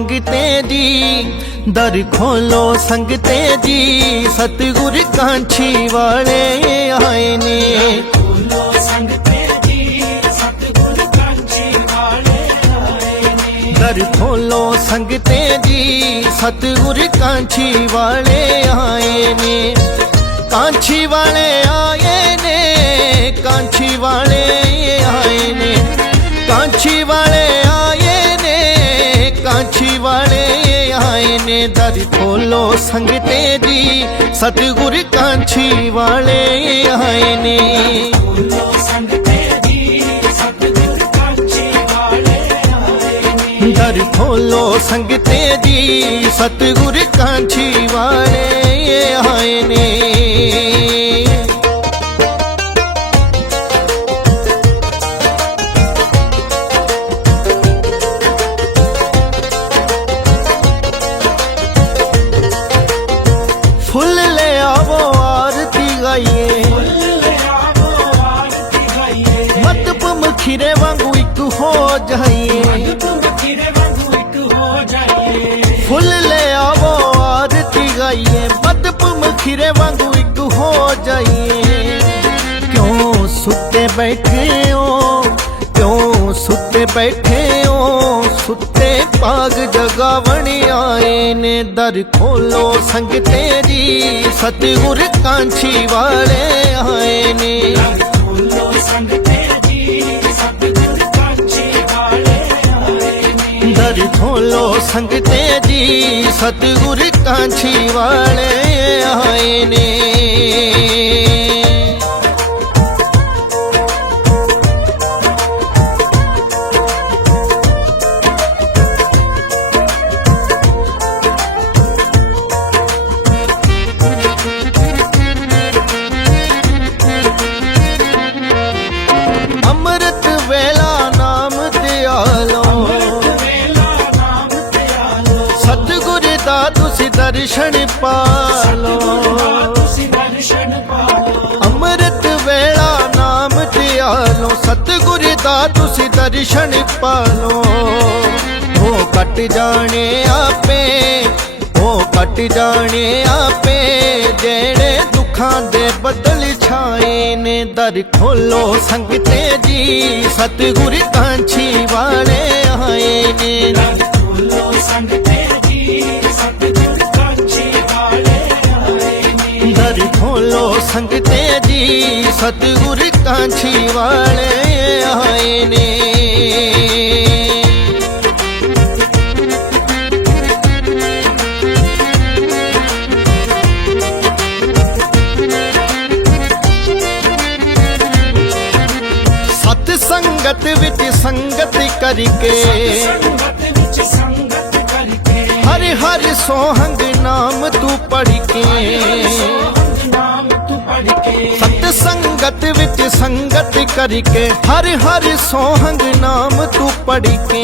ਸੰਗਤੇ ਜੀ। ਦਰ ਖੋਲੋ ਸੰਗਤੇ ਜੀ। ਸਤਿਗੁਰ ਕਾਂਛੀ ਵਾਲੇ ਆਏ ਨੇ। ਖੋਲੋ ਸੰਗਤੇ ਜੀ ਸਤਿਗੁਰ ਕਾਂਚੀ ਵਾਲੇ ਆਏ ਨੇ ਦਰ ਖੋਲੋ ਸੰਗਤੇ ਜੀ। ਸਤਿਗੁਰ ਕਾਂਛੀ ਵਾਲੇ ਆਏ ਨੇ। ਕਾਂਛੀ ਵਾਲੇ ਆਏ ਨੇ ਦਰ ਖੋਲੋ ਸੰਗਤੇ ਜੀ ਸਤਿਗੁਰ ਕਾਂਛੀ ਵਾਲੇ ਆਏ ਨੇ। ਖੋਲੋ ਸੰਗਤੇ ਵਾਲੇ ਆਏ ਨੇ ਦਰ ਖੋਲੋ ਸੰਗਤੇ ਜੀ ਸਤਿਗੁਰ ਕਾਂਛੀ ਵਾਲੇ ਜਾਈਏ। ਫੁੱਲ ਲੈ ਆਵੋ ਆਰਤੀ ਗਾਈਏ। ਮਖੀਰੇ ਵਾਂਗੂ ਇੱਕ ਹੋ ਜਾਈਏ। ਕਿਉਂ ਸੁੱਤੇ ਬੈਠੇ ਹੋ? ਕਿਉਂ ਸੁੱਤੇ ਬੈਠੇ ਹੋ? ਸੁੱਤੇ ਪਾਗ ਜਗਾਵਣ ਆਏ ਨੇ। ਦਰ ਖੋਲੋ ਸੰਗਤੇ ਜੀ ਸਤਿਗੁਰ ਕਾਂਛੀ ਵਾਲੇ ਸੰਗਤੇ ਜੀ ਸਤਿਗੁਰ ਕਾਂਛੀ ਵਾਲੇ ਆਏ ਨੇ। ਦਰਸ਼ਨ ਪਾਲੋ। ਤੁਸੀਂ ਦਰਸ਼ਨ ਪਾਓ ਅੰਮ੍ਰਿਤ ਵੇਲਾ ਨਾਮ ਦਿਆਲੋ ਸਤਿਗੁਰ ਦਾ ਤੁਸੀਂ ਦਰਸ਼ਨ ਪਾਲੋ। ਉਹ ਕੱਟ ਜਾਣੇ ਆਪੇ ਉਹ ਕੱਟ ਜਾਣੇ ਆਪੇ। ਜਿਹੜੇ ਦੁੱਖਾਂ ਦੇ ਬਦਲ ਛਾਏ ਨੇ, ਦਰ ਖੋਲੋ ਸੰਗਤੇ ਜੀ। ਸਤਿਗੁਰ ਕਾਂਛੀ ਵਾਲੇ ਸਤਿਗੁਰ ਕਾਂਛੀ ਵਾਲੇ ਆਏ ਨੇ। ਸਤ ਸੰਗਤ ਵਿੱਚ ਸੰਗਤ ਕਰਕੇ ਹਰ ਹਰ ਸੋਹੰਗ ਨਾਮ ਤੂੰ ਪੜ ਕੇ ਸੋਹੰਗ ਨਾਮ ਤੂੰ ਵਿੱਚ ਸੰਗਤ ਕਰਕੇ ਹਰ ਹਰ ਸੋਹੰਗ ਨਾਮ ਤੂੰ ਪੜ ਕੇ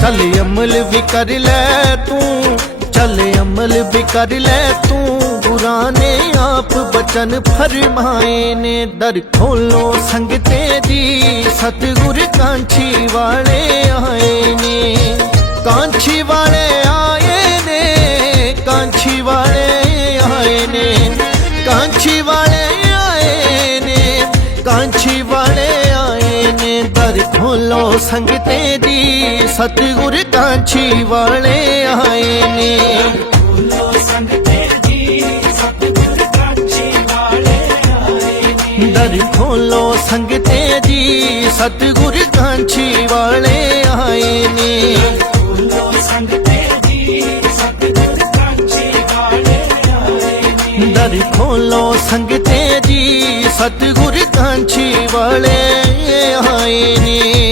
ਚੱਲ ਅਮਲ ਵੀ ਕਰ ਲੈ ਤੂੰ, ਚੱਲ ਅਮਲ ਵੀ ਕਰ ਲੈ ਤੂੰ। ਗੁਰਾਂ ਨੇ ਆਪ ਬਚਨ ਫਰਮਾਏ ਨੇ, ਦਰ ਖੋਲੋ ਸੰਗਤੇ ਜੀ ਸਤਿਗੁਰ ਕਾਂਛੀ ਵਾਲੇ ਆਏ ਨੇ, ਕਾਂਛੀ ਵਾਲੇ ਆਏ ਨੇ, ਕਾਂਛੀ ਵਾਲੇ ਆਏ ਨੇ, ਕਾਂਛੀ ਸੰਗਤੇ ਦੀ ਸਤਿਗੁਰ ਕਾਂਛੀ ਵਾਲੇ ਆਏ ਨੇ। ਖੋਲੋ ਸੰਗਤੇ ਜੀ ਸਤਿਗੁਰ ਕਾਂਚੀ ਵਾਲੇ ਆਏ ਨੇ। ਦਰ ਖੋਲੋ ਸੰਗਤੇ ਜੀ ਸਤਿਗੁਰ ਕਾਂਛੀ ਵਾਲੇ ਆਏ ਨੇ। ਖੋਲੋ ਸੰਗਤੇ ਜੀ ਸਤਿਗੁਰ ਕਾਂਚੀ ਵਾਲੇ ਆਏ ਨੇ। ਦਰ ਖੋਲੋ ਸੰਗਤੇ ਜੀ ਸਤਿਗੁਰ ਕਾਂਛੀ ਵਾਲੇ ਆਏ ਨੇ।